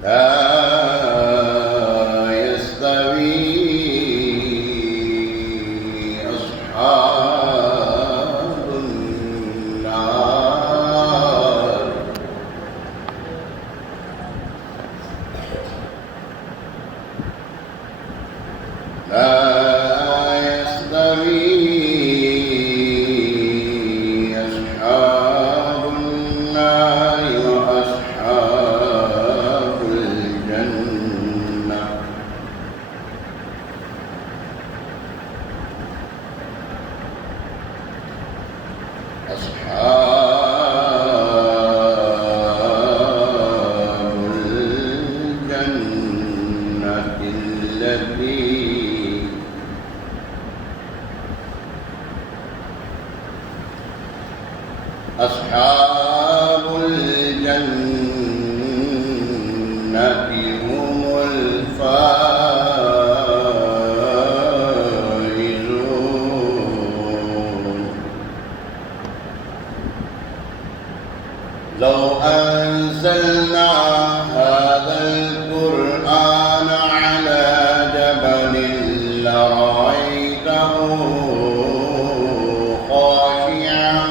لا يستوي أصحاب النار لا يستوي أصحاب النار وأصحاب الجنة أصحاب الجنة التي أصحاب الجنة هم الفائزون لو أنزلنا هذا القرآن على جبل لرأيته خاشعا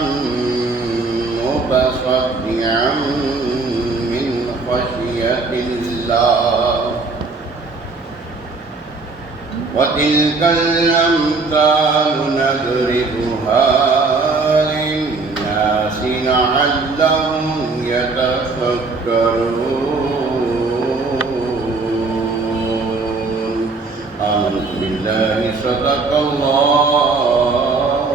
متصدعا من خشية الله وتلك الأمثال نضربها للناس لعلهم يتفكرون آمنت بالله صدق الله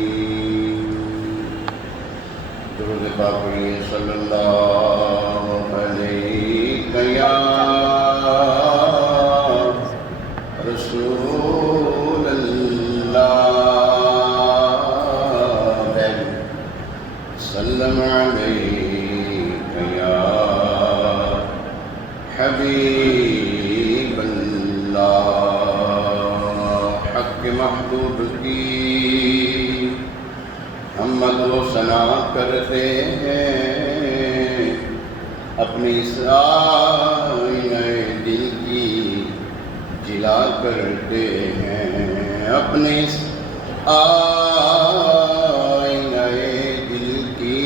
العظيم درود پاک صلی اللہ علیہ یا رسول اللہ سلم علیک یا حبیب اللہ حق محبوب کی ہم مدح و ثنا کرتے ہیں اپنی اس آئینہ دل کی جلا کرتے ہیں اپنے اس آئینہ دل کی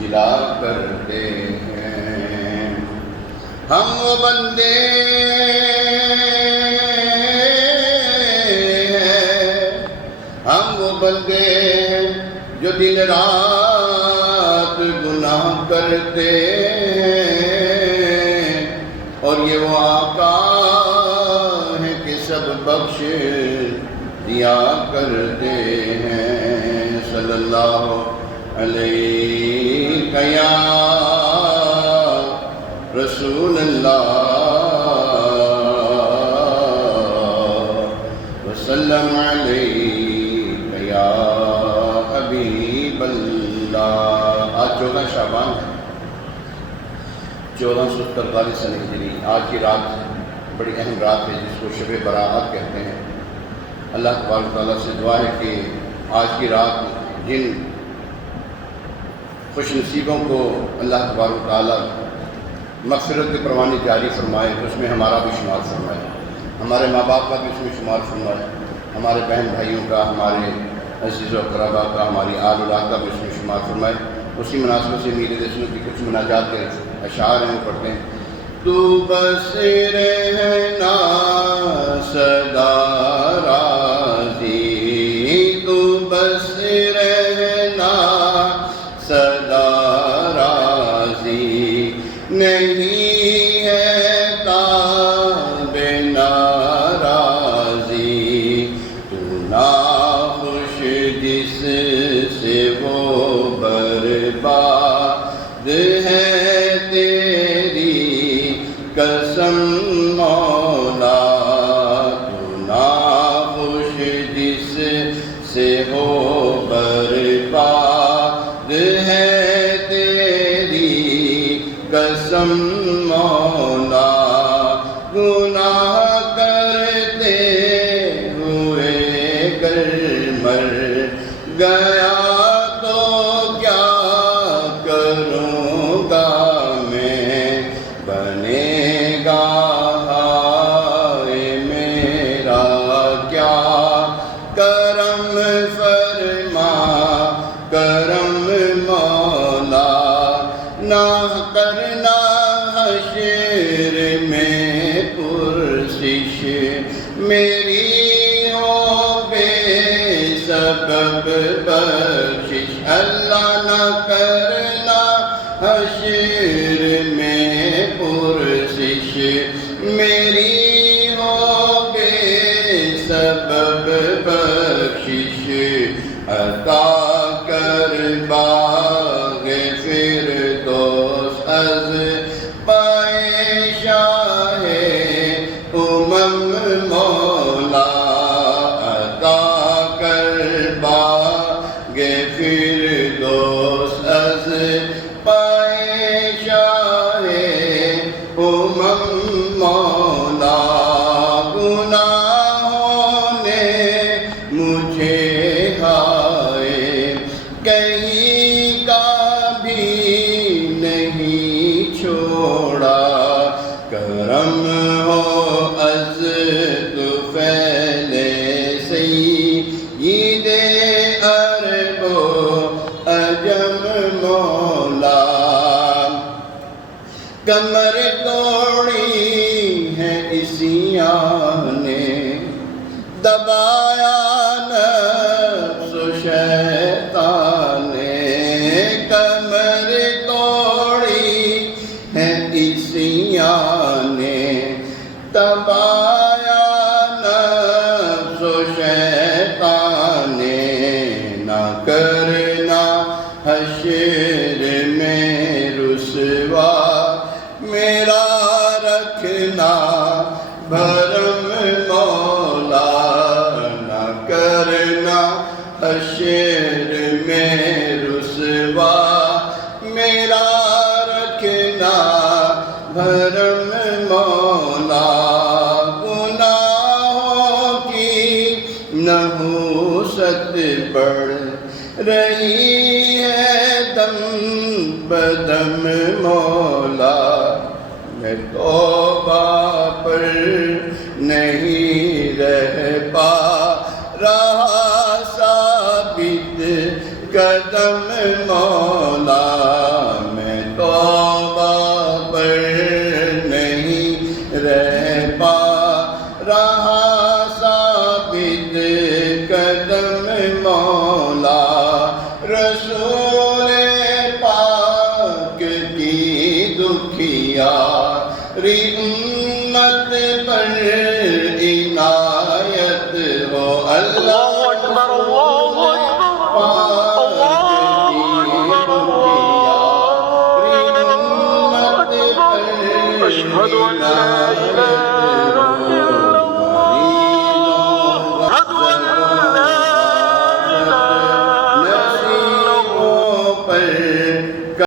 جلا کرتے ہیں ہم وہ بندے ہم وہ بندے جو دن رات گناہ کرتے ہیں اور یہ وہ آقا ہے کہ سب بخش دیا کرتے ہیں صلی اللہ علیہ یا رسول اللہ وسلم علیہ یا حبیب اللہ آج 14 شعبان ہے 1443 سنہ ہجری آج کی رات بڑی اہم رات ہے جس کو شب برآت کہتے ہیں اللہ تبارک و تعالیٰ سے دعا ہے کہ آج کی رات جن خوش نصیبوں کو اللہ تبارک و تعالیٰ مغفرت کے پروانی جاری فرمائے اس میں ہمارا بھی شمار فرمائے ہمارے ماں باپ کا بھی اس میں شمار فرمائے ہمارے بہن بھائیوں کا ہمارے عزیز و اقربا کا ہماری آل اولاد کا بھی اس میں شمار فرمائے اسی مناسبت سے میرے دیسوں کی کچھ مناجات کے اشعار ہیں وہ پڑھتے ہیں تو بس رہنا سدا راضی تو بس رہنا سدا راضی نہیں ہے تاب ناراضی تو ناخوش جس سے وہ برباد ہے تیری قسم مولا تو ناخوش جس سے وہ برباد ہے تیری قسم مولا گناہ کرتے ہوئے گر مر گیا تو کیا سبب بخشش اللہ نہ کرنا حشر میں پرسش میری ہو بے سبب بخشش عطا کر باغ فردوس از پائے شاہ امم مولا عطا کر باغ فردوس از پائے شاہ امم مولا گناہوں نے مجھے ہائے کہیں کا بھی نہیں چھوڑا کرم ہو از طفیل سید عرب و عجم مولا کمر توڑی ہے عیسیوں نے دبایا نفس و شیطان نے کمر توڑی ہے عیسیوں نے دبایا نفس و شیطان نے نہ کرنا حشر میں رسوا میرا رکھنا بھرم مولا نہ کرنا حشر میں رسوا میرا رکھنا بھرم مولا گناہوں کی نحوست بڑھ رہی ہے دم بدم مولا میں توبہ پر نہیں رہ پا رہا ثابت قدم مولا میں توبہ پر نہیں رہ پا رہا ثابت قدم مولا رسول پاک کی دکھیاری امت پر عنایت ہو اللہ